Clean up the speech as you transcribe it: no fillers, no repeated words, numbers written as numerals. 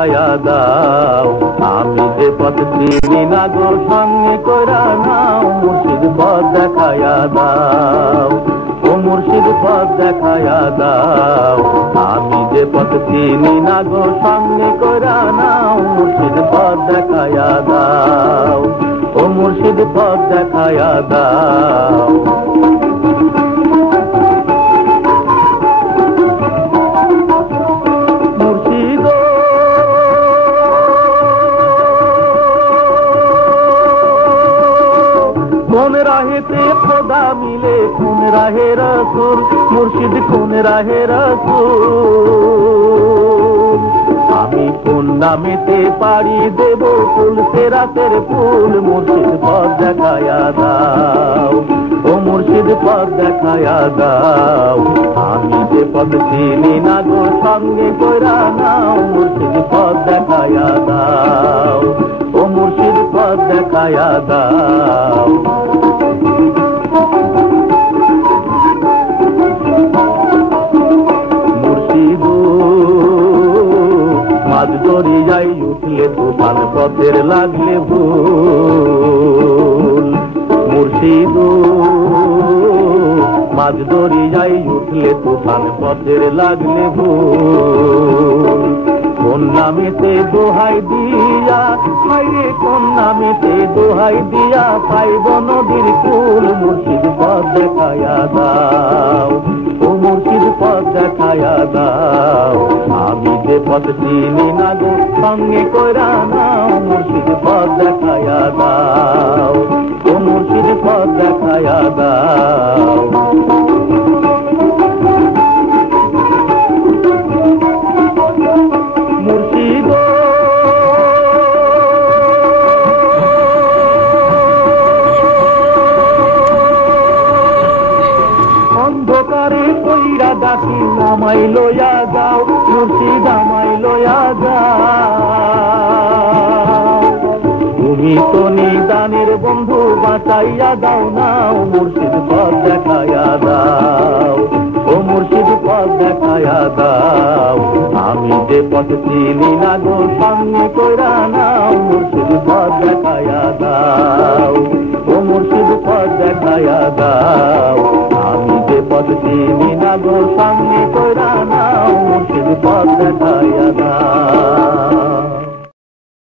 দেখায়া দাও, আমি যে পথ চিনি না গো সঙ্গে কইরা নাও, মুর্শিদ পথ দেখায়া দাও, ও মুর্শিদ পথ দেখায়া দাও, আমি যে পথ চিনি না গো সঙ্গে কইরা নাও, মুর্শিদ পথ দেখায়া দাও, ও মুর্শিদ পথ দেখায়া দাও। কোন রাহেতে খোদা মিলে, কোন রাহে রসুল, মুর্শিদ কোন রাহে রসুল, আমি কোন নামেতে পাড়ি দেব ফুল সেরাতের ফুল, মুর্শিদ পথ দেখায়া দাও, ও মুর্শিদ পথ দেখায়া দাও, আমি যে পথ চিনি না গো সঙ্গে কইরা নাও, মুর্শিদ পথ দেখায়া দাও, ও মুর্শিদ পথ দেখায়া দাও। মুর্শিদ মাঝ দরিয়ায় উঠলে তুফান পথের লাগলে ভুল, মুর্শিদ মাঝ দরিয়ায় উঠলে তুফান পথের লাগলে ভুল, কোন নামেতে দোহাই দিয়া হাইরে, কোন নামেতে দোহাই দিয়া পাইব নদীর কুল, মুর্শিদ পথ দেখায়া দাও, ও মুর্শিদ পথ দেখায়া দাও, আমি যে পথ চিনি না গো সঙ্গে কইরা নাও, মুর্শিদ পথ দেখায়া দাও, ও মুর্শিদ পথ দেখায়া দাও। অন্ধকারে কইরা ডাকি আমায় লইয়া যাও, মুর্শিদ আমায় লইয়া যাও, তুমি তো নিদানের বন্ধু বাঁচাইয়া দাও নাও, মুর্শিদ পথ দেখায়া দাও, ও মুর্শিদ পথ দেখায়া দাও, আমি যে পথ চিনি না গো সঙ্গে কইরা নাও, মুর্শিদ পথ দেখায়া দাও, ও মুর্শিদ পথ দেখায়া দাও, আমি যে পথ চিনি না গো